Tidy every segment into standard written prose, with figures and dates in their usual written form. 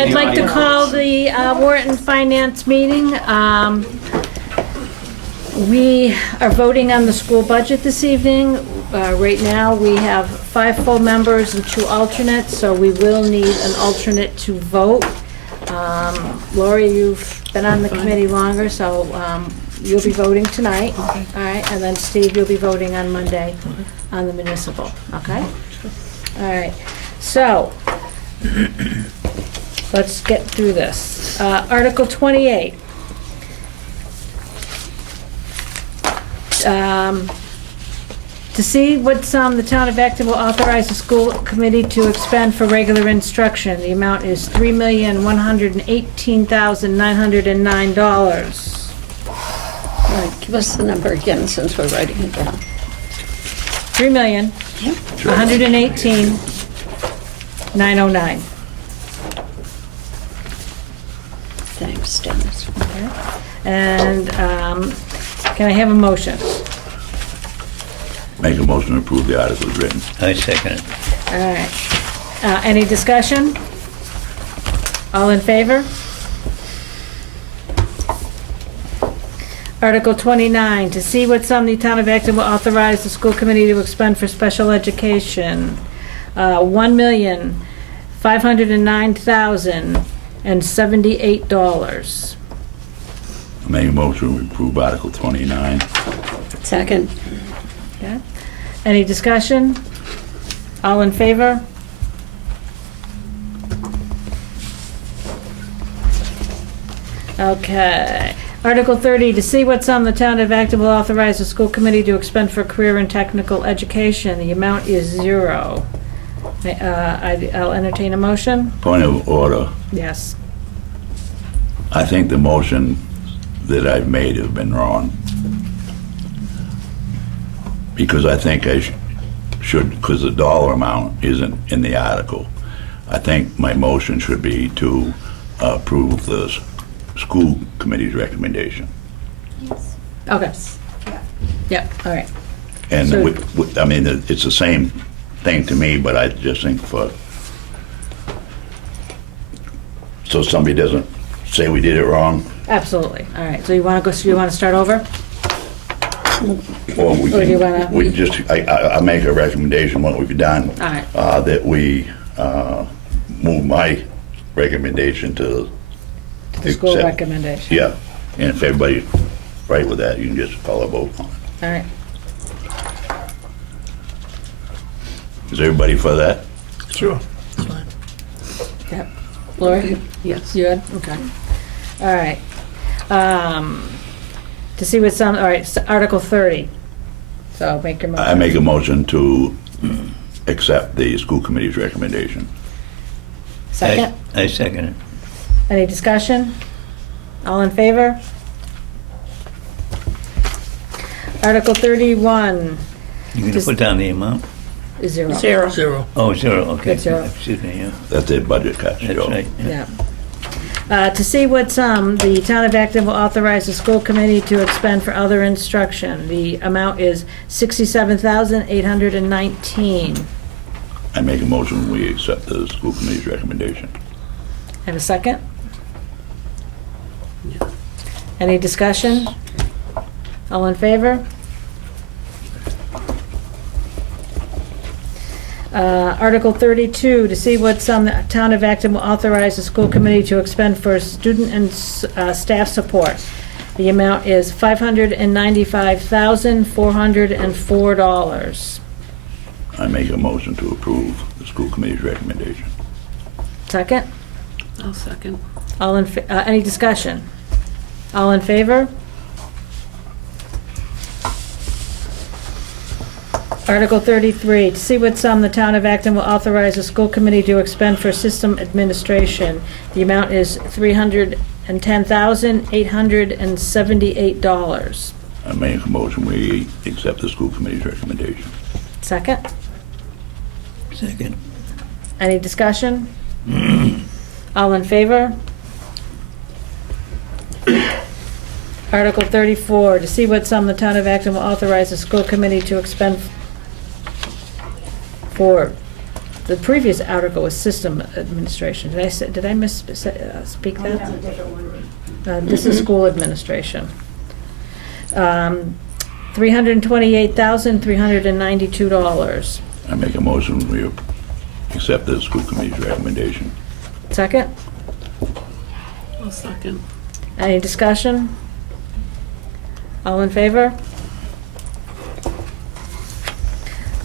I'd like to call the Warrant and Finance meeting. We are voting on the school budget this evening. Right now, we have 5 full members and 2 alternates, so we will need an alternate to vote. Lori, you've been on the committee longer, so you'll be voting tonight. Okay. All right, and then Steve, you'll be voting on Monday on the municipal, okay? All right, so let's get through this. Article 28. To see what sum the town of Acton will authorize the school committee to expend for regular instruction. The amount is $3,118,909. All right, give us the number again since we're writing it down. $3,118,909. Thanks, Dennis. And can I have a motion? Make a motion to approve the article as written. I second it. All right. Any discussion? All in favor? Article 29, to see what sum the town of Acton will authorize the school committee to expend for special education. $1,509,078. Make a motion to approve Article 29. Second. Okay. Any discussion? All in favor? Okay. Article 30, to see what sum the town of Acton will authorize the school committee to expend for career and technical education. The amount is 0. I'll entertain a motion. Point of order. Yes. I think the motion that I've made has been wrong. Because I think I should, because the dollar amount isn't in the article. I think my motion should be to approve the school committee's recommendation. Okay. Yep, all right. And So- I mean, it's the same thing to me, but I just think so somebody doesn't say we did it wrong, Absolutely. All right, so you want to start over? or we Or do you can, wanna- we just, I make a recommendation, what we've done. All right. That we move my recommendation to. The school accept- recommendation. Yeah, and if everybody's right with that, you can just call a vote on it. All right. Is everybody for that? Sure. Yep. Lori? Yes. You good? Okay. All right. To see what some, all right, Article 30. So make your motion. I make a motion to accept the school committee's recommendation. Second? I second it. Any discussion? All in favor? Article 31 You gonna Just- put down the amount? is 0. Zero. Oh, 0, okay. Good, 0. Excuse me, yeah. That's their budget cut. That's Joe. right. Yeah. To see what sum the town of Acton will authorize the school committee to expend for other instruction. The amount is $67,819. I make a motion, we accept the school committee's recommendation. Have a second? Any discussion? All in favor? Article 32, to see what sum the town of Acton will authorize the school committee to expend for student and staff support. The amount is $595,404. I make a motion to approve the school committee's recommendation. Second? I'll second. All in, any discussion? All in favor? Article 33, to see what sum the town of Acton will authorize the school committee to expend for system administration. The amount is $310,878. I make a motion, we accept the school committee's recommendation. Second? Second. Any discussion? All in favor? Article 34, to see what sum the town of Acton will authorize the school committee to expend for The previous article was system administration. Did I speak that? This is school administration. $328,392. I make a motion, we accept the school committee's recommendation. Second? I'll second. Any discussion? All in favor?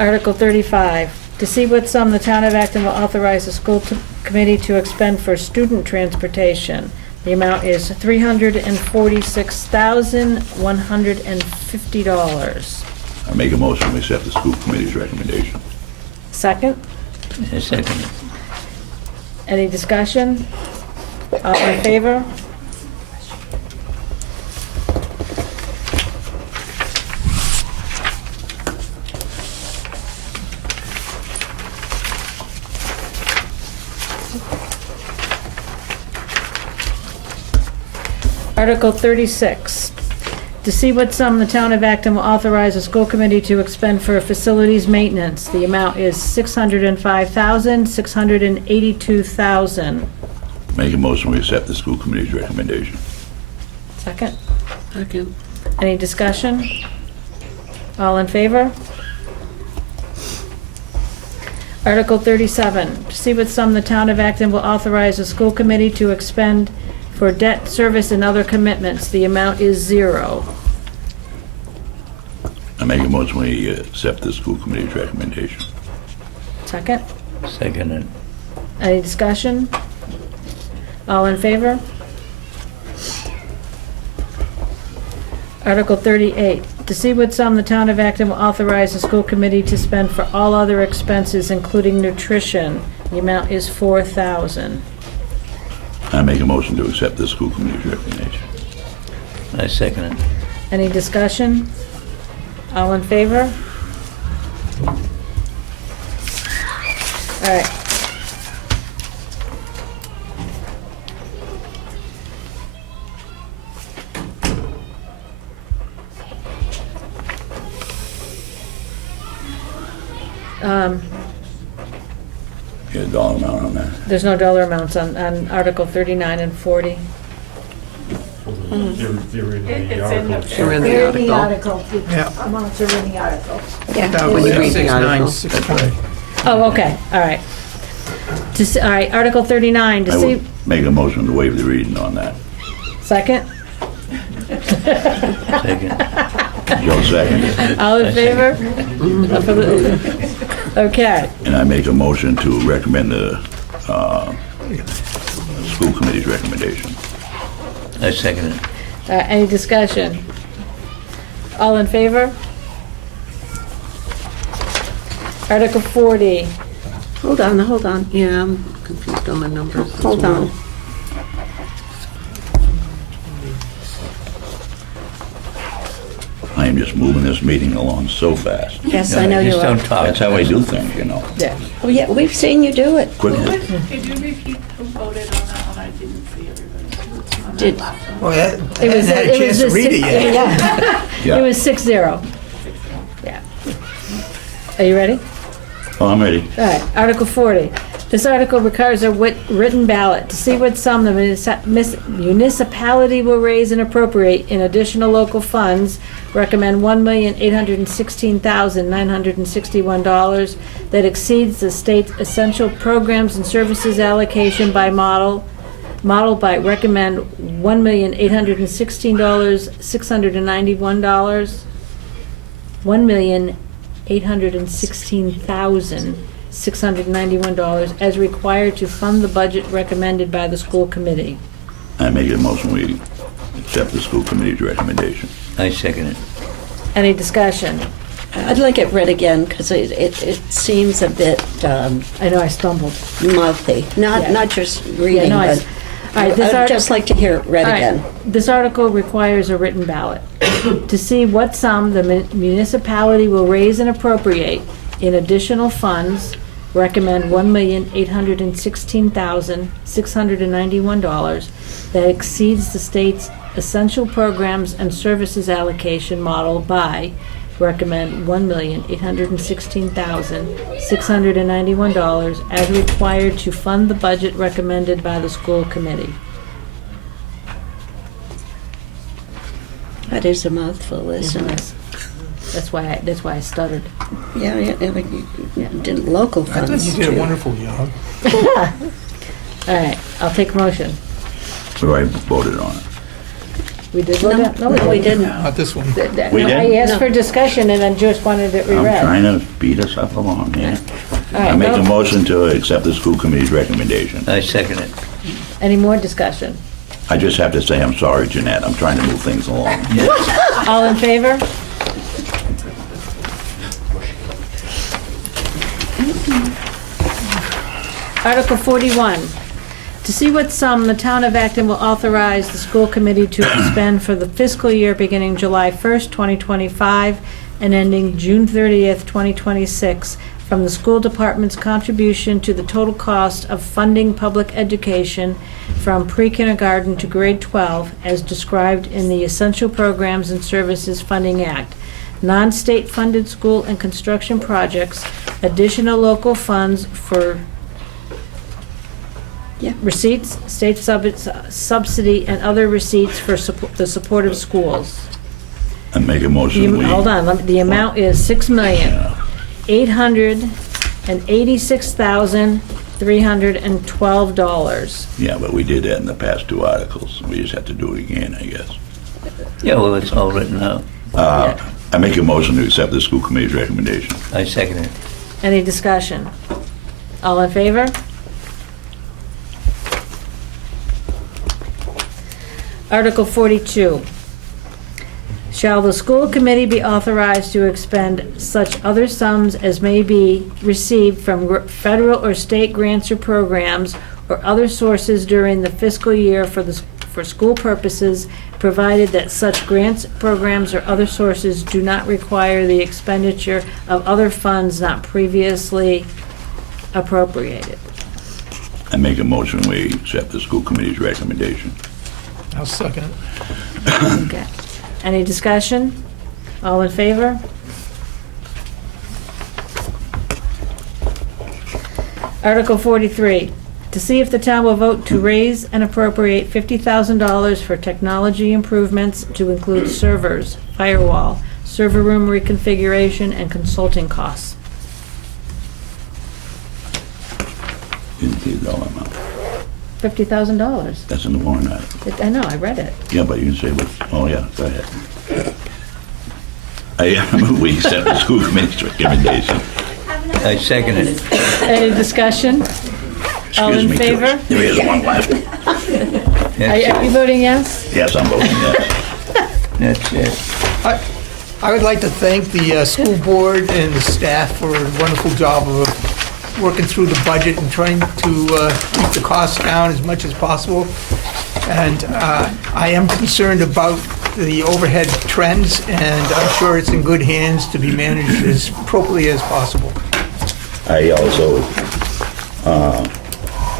Article 35, to see what sum the town of Acton will authorize the school committee to expend for student transportation. The amount is $346,150. I make a motion, we accept the school committee's recommendation. Second? I second it. Any discussion? All in favor? Article 36, to see what sum the town of Acton will authorize the school committee to expend for facilities maintenance. The amount is $605,682,000. Make a motion, we accept the school committee's recommendation. Second? Second. Any discussion? All in favor? Article 37, to see what sum the town of Acton will authorize the school committee to expend for debt service and other commitments. The amount is 0. I make a motion, we accept the school committee's recommendation. Second? Second it. Any discussion? All in favor? Article 38, to see what sum the town of Acton will authorize the school committee to spend for all other expenses, including nutrition. The amount is $4,000. I make a motion to accept the school committee's recommendation. I second it. Any discussion? All in favor? All right. Get a dollar amount on that. There's no dollar amounts on Article 39 and 40. They're in the article. You're in the article. Yeah. Amounts are in the article. Yeah. When you read the article. 6965. Oh, okay, all right. All right, Article 39, to I see, will make a motion to waive the reading on that. second? Second. Joe seconds. All in favor? Okay, And I make a motion to recommend the school committee's recommendation. I second it. any discussion? All in favor? Article 40, Hold on. Yeah, I'm confused on the numbers. as Hold well. on. I am just moving this meeting along so fast. Yes, I know you Just are. don't talk. That's how I do things, you know. yeah. Oh, yeah, we've seen you do it. Quickly. Could you repeat who voted on that one? I didn't see everybody. Did, Well, I It was- hadn't had it a was chance to a read it six- yet. It was 6-0. Yeah. Are you ready? Oh, I'm ready. All right, Article 40. This article requires a written ballot to see what sum the municipality will raise and appropriate in additional local funds. Recommend $1,816,961 that exceeds the state's essential programs and services allocation by model by recommend $1,816,691. $1,816,691 as required to fund the budget recommended by the school committee. I make a motion we accept the school committee's recommendation. I second it. Any discussion? I'd like it read again, because it seems a bit I know I stumbled. mouthy. Yeah. Not just reading, no, but all right, this I'd just like to hear it read All right, again. this article requires a written ballot to see what sum the municipality will raise and appropriate in additional funds. Recommend $1,816,691 that exceeds the state's essential programs and services allocation model by recommend $1,816,691 as required to fund the budget recommended by the school committee. That is a mouthful, isn't it? That's why I stuttered. Yeah, like you did local I thought funds you did a too. wonderful job. All right, I'll take a motion. So I voted on it. We did vote on? No, we didn't. Not this one. We No, I did? asked for discussion and then Joyce wanted it I'm reread. trying to speed us up along here. All I right, make a no- motion to accept the school committee's recommendation. I second it. Any more discussion? I just have to say, I'm sorry, Jeanette, I'm trying to move things along. All in favor? Article 41, to see what sum the town of Acton will authorize the school committee to expend for the fiscal year beginning July 1st, 2025, and ending June 30th, 2026, from the school department's contribution to the total cost of funding public education from pre-kindergarten to grade 12, as described in the Essential Programs and Services Funding Act, non-state funded school and construction projects, additional local funds for receipts, state subsidy, and other receipts for the support of schools. I make a motion, we... Hold on, the amount is $6,886,312. Yeah, but we did that in the past two articles. We just have to do it again, I guess. Yeah, well, it's all written out. I make a motion to accept the school committee's recommendation. I second it. Any discussion? All in favor? Article 42. Shall the school committee be authorized to expend such other sums as may be received from federal or state grants or programs or other sources during the fiscal year for school purposes, provided that such grants, programs, or other sources do not require the expenditure of other funds not previously appropriated? I make a motion, we accept the school committee's recommendation. I'll second it. Okay. Any discussion? All in favor? Article 43, to see if the town will vote to raise and appropriate $50,000 for technology improvements to include servers, firewall, server room reconfiguration, and consulting costs. Didn't see the dollar amount. $50,000. That's in the warrant article. I know, I read it. Yeah, but you can say what, oh yeah, go ahead. I move we accept the school committee's recommendation. I second it. Any discussion? All Excuse in me, favor? Joyce. There is one left. Are you voting yes? Yes, I'm voting yes. That's it. I would like to thank the school board and the staff for a wonderful job of working through the budget and trying to keep the costs down as much as possible. And I am concerned about the overhead trends, and I'm sure it's in good hands to be managed as appropriately as possible. I also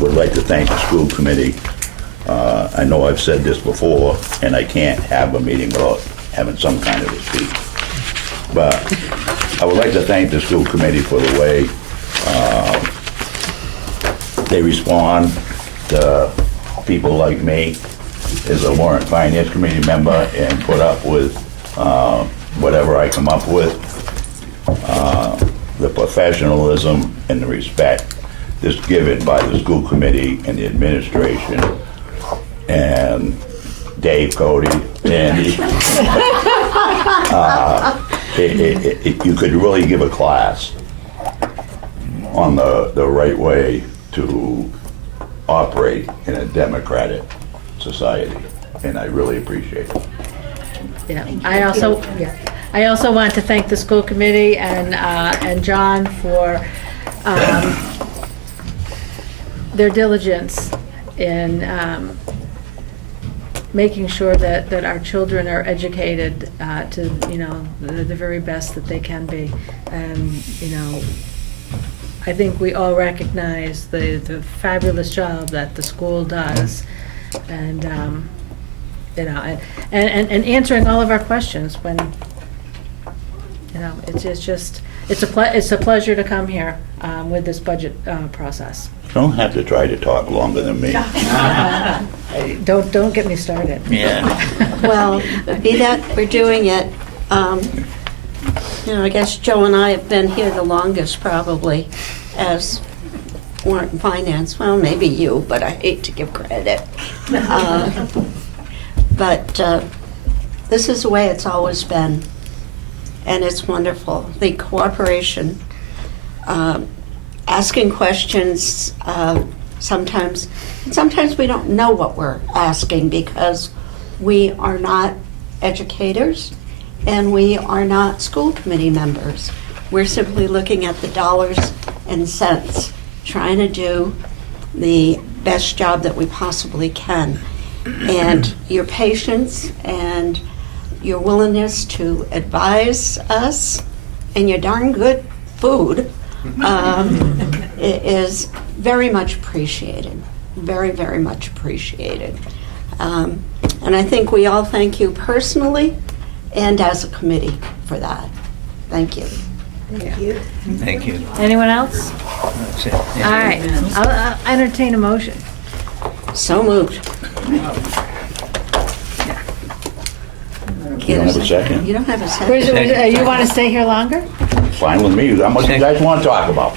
would like to thank the school committee. I know I've said this before, and I can't have a meeting without having some kind of a speech. But I would like to thank the school committee for the way they respond to people like me as a Warrant Finance Committee member and put up with whatever I come up with. The professionalism and the respect that's given by the school committee and the administration and Dave, Cody, Andy. You could really give a class on the right way to operate in a democratic society, and I really appreciate it. Yeah, I also want to thank the school committee and John for their diligence in making sure that our children are educated to, the very best that they can be. And, I think we all recognize the fabulous job that the school does, and and answering all of our questions when You know, it's a pleasure to come here with this budget process. Don't have to try to talk longer than me. Don't get me started. Yeah. Well, be that we're doing it, I guess Joe and I have been here the longest probably as Warrant and Finance. Well, maybe you, but I hate to give credit. But this is the way it's always been, and it's wonderful. The cooperation, asking questions, sometimes we don't know what we're asking because we are not educators and we are not school committee members. We're simply looking at the dollars and cents, trying to do the best job that we possibly can. And your patience and your willingness to advise us and your darn good food is very much appreciated. Very, very much appreciated. And I think we all thank you personally and as a committee for that. Thank you. Thank you. Anyone else? That's it. All right, I'll entertain a motion. So moved. You don't have a second? You don't have a second. You want to stay here longer? Fine with me. How much you guys want to talk about?